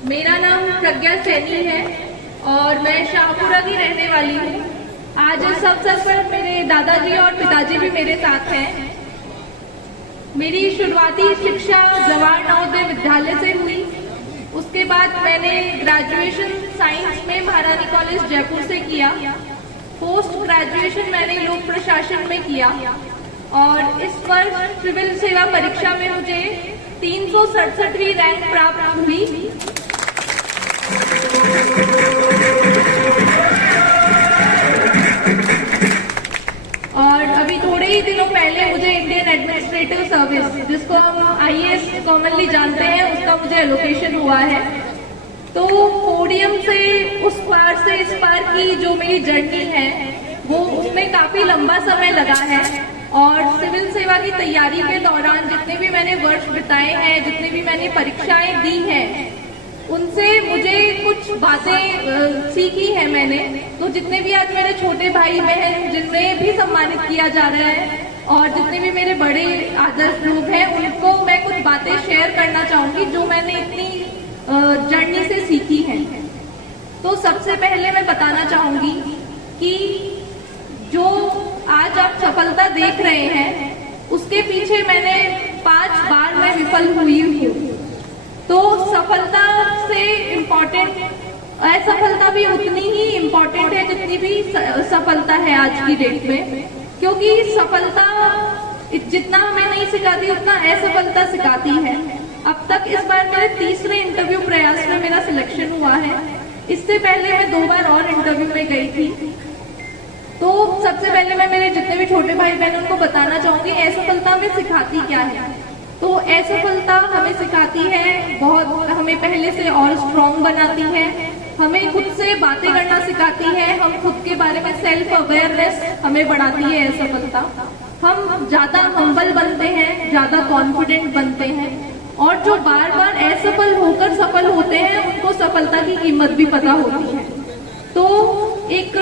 मेरा नाम प्रज्ञा सैनी है और मैं शाहपुरा की रहने वाली हूँ। आज इस अवसर पर मेरे दादाजी और पिताजी भी मेरे साथ हैं। मेरी शुरुआती शिक्षा जवाहर नवोदय विद्यालय से हुई। उसके बाद मैंने ग्रेजुएशन साइंस में महारानी कॉलेज जयपुर से किया। पोस्ट ग्रेजुएशन मैंने लोक प्रशासन में किया और इस वर्ष सिविल सेवा परीक्षा में मुझे 367वीं रैंक प्राप्त हुई। और अभी थोड़े ही दिनों पहले मुझे इंडियन एडमिनिस्ट्रेटिव सर्विस, जिसको हम IAS कॉमनली जानते हैं, उसका मुझे एलोकेशन हुआ है। तो पोडियम से उस पार से इस पार की जो मेरी जर्नी है वो उसमें काफी लंबा समय लगा है। और सिविल सेवा की तैयारी के दौरान जितने भी मैंने वर्ष बिताए हैं, जितने भी मैंने परीक्षाएं दी हैं, उनसे मुझे कुछ बातें सीखी है मैंने। तो जितने भी आज मेरे छोटे भाई बहन जिन्हें भी सम्मानित किया जा रहा है और जितने भी मेरे बड़े आदर्श लोग हैं, उनको मैं कुछ बातें शेयर करना चाहूंगी जो मैंने इतनी जर्नी से सीखी है। तो सबसे पहले मैं बताना चाहूंगी कि जो आज आप सफलता देख रहे हैं उसके पीछे मैंने 5 बार मैं विफल हुई हूँ। तो सफलता से इम्पोर्टेंट असफलता भी उतनी ही इम्पोर्टेंट है जितनी भी सफलता है आज की डेट में, क्योंकि सफलता जितना हमें नहीं सिखाती उतना असफलता सिखाती है। अब तक इस बार मेरे 3रे इंटरव्यू प्रयास में मेरा सिलेक्शन हुआ है। इससे पहले मैं 2 बार और इंटरव्यू में गई थी। तो सबसे पहले मैं मेरे जितने भी छोटे भाई बहन उनको बताना चाहूंगी असफलता में सिखाती क्या है। तो असफलता हमें सिखाती है बहुत, हमें पहले से और स्ट्रॉन्ग बनाती है, हमें खुद से बातें करना सिखाती है, हम खुद के बारे में सेल्फ अवेयरनेस हमें बढ़ाती है असफलता। हम ज्यादा हम्बल बनते हैं, ज्यादा कॉन्फिडेंट बनते हैं और जो बार बार असफल होकर सफल होते हैं उनको सफलता की कीमत भी पता होती है। तो एक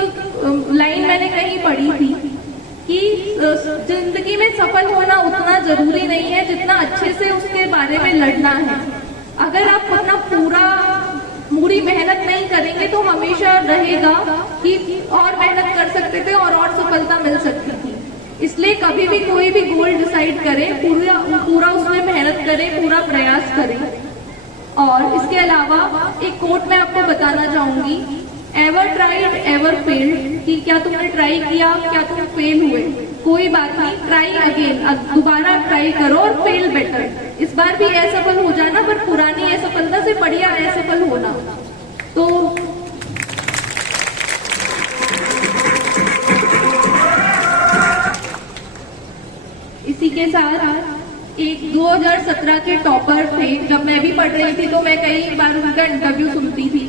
लाइन मैंने कहीं पढ़ी थी कि जिंदगी में सफल होना उतना जरूरी नहीं है जितना अच्छे से उसके बारे में लड़ना है। अगर आप अपना पूरी मेहनत नहीं करेंगे तो हमेशा रहेगा कि और मेहनत कर सकते थे और सफलता मिल सकती थी। इसलिए कभी भी कोई भी गोल डिसाइड करें, पूरा उसमें मेहनत करें, पूरा प्रयास करें। और इसके अलावा एक कोट मैं आपको बताना चाहूंगी, एवर ट्राइड एवर फेल्ड, कि क्या तुमने ट्राई किया, क्या तुम फेल हुए, कोई बात नहीं, ट्राई अगेन, दोबारा ट्राई करो और फेल बेटर। इस बार भी असफल हो जाना पर पुरानी असफलता से बढ़िया असफल होना। तो इसी के साथ एक 2017 के टॉपर थे, जब मैं भी पढ़ रही थी तो मैं कई बार उनका इंटरव्यू सुनती थी।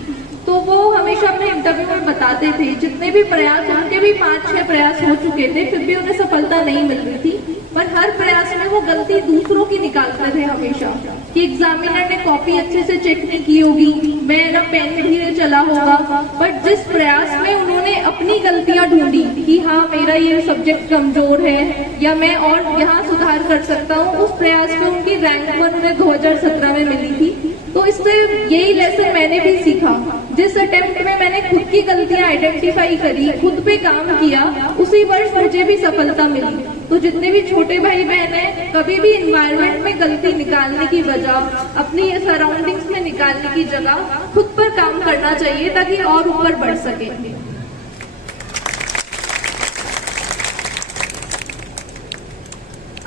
तो वो हमेशा अपने इंटरव्यू में बताते थे जितने भी प्रयास, उनके भी 5-6 प्रयास हो चुके थे, फिर भी उन्हें सफलता नहीं मिल रही थी। पर हर प्रयास में वो गलती दूसरों की निकालते थे हमेशा, कि एग्जामिनर ने कॉपी अच्छे से चेक नहीं की होगी, मेरा पेन धीरे चला होगा। बट जिस प्रयास में उन्होंने अपनी गलतियां ढूंढी कि हाँ मेरा ये सब्जेक्ट कमजोर है या मैं और यहाँ सुधार कर सकता हूँ, उस प्रयास में उनकी रैंक 1 उन्हें 2017 में मिली थी। तो इससे यही लेसन मैंने भी सीखा। जिस अटेम्प्ट में मैंने खुद की गलतियां आइडेंटिफाई करी, खुद पे काम किया, उसी वर्ष मुझे भी सफलता मिली। तो जितने भी छोटे भाई बहन हैं, कभी भी एनवायरनमेंट में गलती निकालने की बजाय, अपनी सराउंडिंग्स में निकालने की जगह खुद पर काम करना चाहिए ताकि और ऊपर बढ़ सके।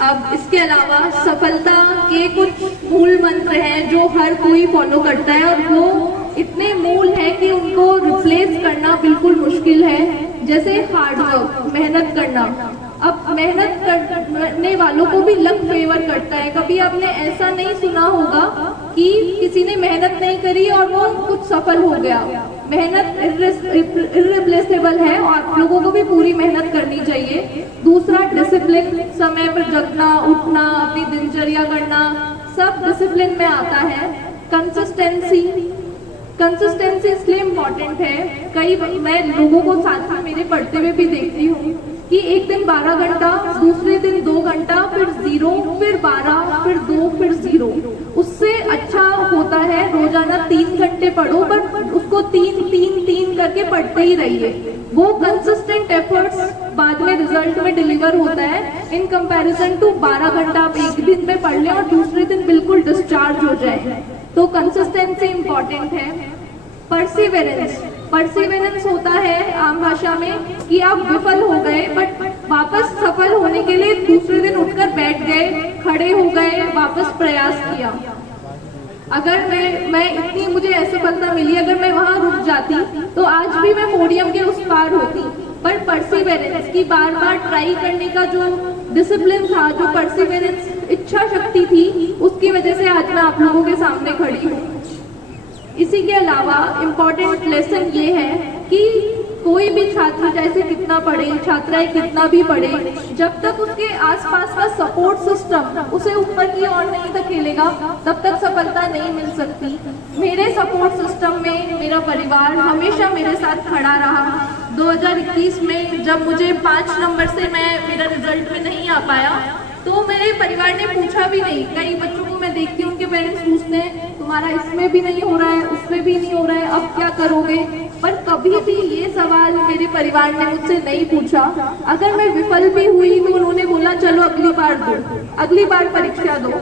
अब इसके अलावा सफलता के कुछ मूल मंत्र हैं जो हर कोई फॉलो करता है और वो इतने मूल है कि उनको रिप्लेस करना बिल्कुल मुश्किल है। जैसे हार्डवर्क, मेहनत करना। अब मेहनत करने वालों को भी लक फेवर करता है। कभी आपने ऐसा नहीं सुना होगा कि किसी ने मेहनत नहीं करी और वो कुछ सफल हो गया। मेहनत इररिप्लेसेबल है और आप लोगों को भी पूरी मेहनत करनी चाहिए। दूसरा, डिसिप्लिन, समय पर जगना, उठना, अपनी दिनचर्या करना, सब डिसिप्लिन में आता है। कंसिस्टेंसी इसलिए इम्पोर्टेंट है। मैं लोगों को साथ में मेरे पढ़ते हुए भी देखती हूँ कि एक दिन 12 घंटा, दूसरे दिन 2 घंटा, फिर 0, फिर 12, फिर 2, फिर 0। उससे अच्छा होता है रोजाना 3 घंटे घंटे पढ़ो, पर उसको 3 करके पढ़ते ही रहिए। वो कंसिस्टेंट एफर्ट्स बाद में रिजल्ट में डिलीवर होता है इन कंपैरिजन टू 12 घंटा आप एक दिन में पढ़ लें और दूसरे दिन बिल्कुल डिस्चार्ज हो जाए। तो कंसिस्टेंसी इंपॉर्टेंट है। परसिवेरेंस होता है आम भाषा में कि आप विफल हो गए बट वापस सफल होने के लिए दूसरे दिन उठकर बैठ गए, खड़े हो गए, वापस प्रयास किया। अगर मैं इतनी मुझे असफलता मिली, अगर मैं वहां रुक जाती तो आज भी मैं पोडियम के उस पार होती। पर परसिवेरेंस की बार बार ट्राई करने का जो डिसिप्लिन था, जो परसिवेरेंस इच्छा शक्ति थी, उसकी वजह से आज मैं आप लोगों के सामने खड़ी हूँ। इसी के अलावा इम्पोर्टेंट लेसन ये है कि कोई भी छात्र जैसे कितना पढ़े, छात्राएं कितना भी पढ़े, जब तक उसके आसपास का सपोर्ट सिस्टम उसे ऊपर की ओर नहीं धकेलेगा, तब तक सफलता नहीं मिल सकती। मेरे सपोर्ट सिस्टम में मेरा परिवार हमेशा मेरे साथ खड़ा रहा। 2021 में जब मुझे 5 नंबर से मेरा रिजल्ट में नहीं आ पाया, तो मेरे परिवार ने पूछा भी नहीं। कई बच्चों को मैं देखती हूँ, उनके पेरेंट्स पूछते हैं तुम्हारा इसमें भी नहीं हो रहा है, उसमें भी नहीं हो रहा है, अब क्या करोगे? पर कभी भी ये सवाल मेरे परिवार ने मुझसे नहीं पूछा। अगर मैं विफल भी हुई तो उन्होंने बोला चलो अगली बार दो, अगली बार परीक्षा दो।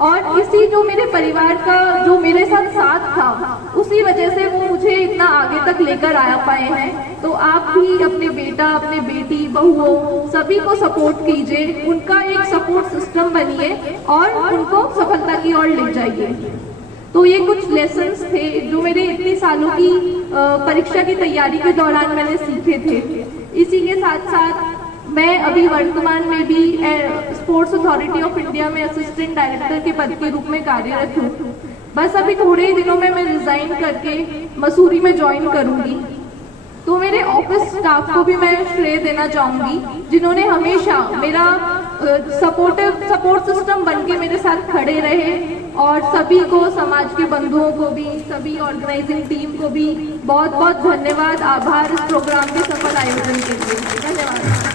और इसी जो मेरे परिवार का जो मेरे साथ था, उसी वजह से वो मुझे इतना आगे तक लेकर आ पाए हैं। तो आप भी अपने बेटा, अपने बेटी, बहुओं सभी को सपोर्ट कीजिए, उनका एक सपोर्ट सिस्टम बनिए और उनको सफलता की ओर ले जाइए। तो ये कुछ लेसन्स थे जो मेरे इतने सालों की परीक्षा की तैयारी के दौरान मैंने सीखे थे। इसी के साथ साथ मैं अभी वर्तमान में भी स्पोर्ट्स अथॉरिटी ऑफ इंडिया में असिस्टेंट डायरेक्टर के पद के रूप में कार्यरत हूँ। बस अभी थोड़े ही दिनों में मैं रिजाइन करके मसूरी में ज्वाइन करूंगी। तो मेरे ऑफिस स्टाफ को भी मैं श्रेय देना चाहूंगी, जिन्होंने हमेशा मेरा सपोर्ट सिस्टम बनके मेरे साथ खड़े रहे। और सभी को, समाज के बंधुओं को भी, सभी ऑर्गेनाइजिंग टीम को भी बहुत बहुत धन्यवाद, आभार इस प्रोग्राम के सफल आयोजन के लिए। धन्यवाद।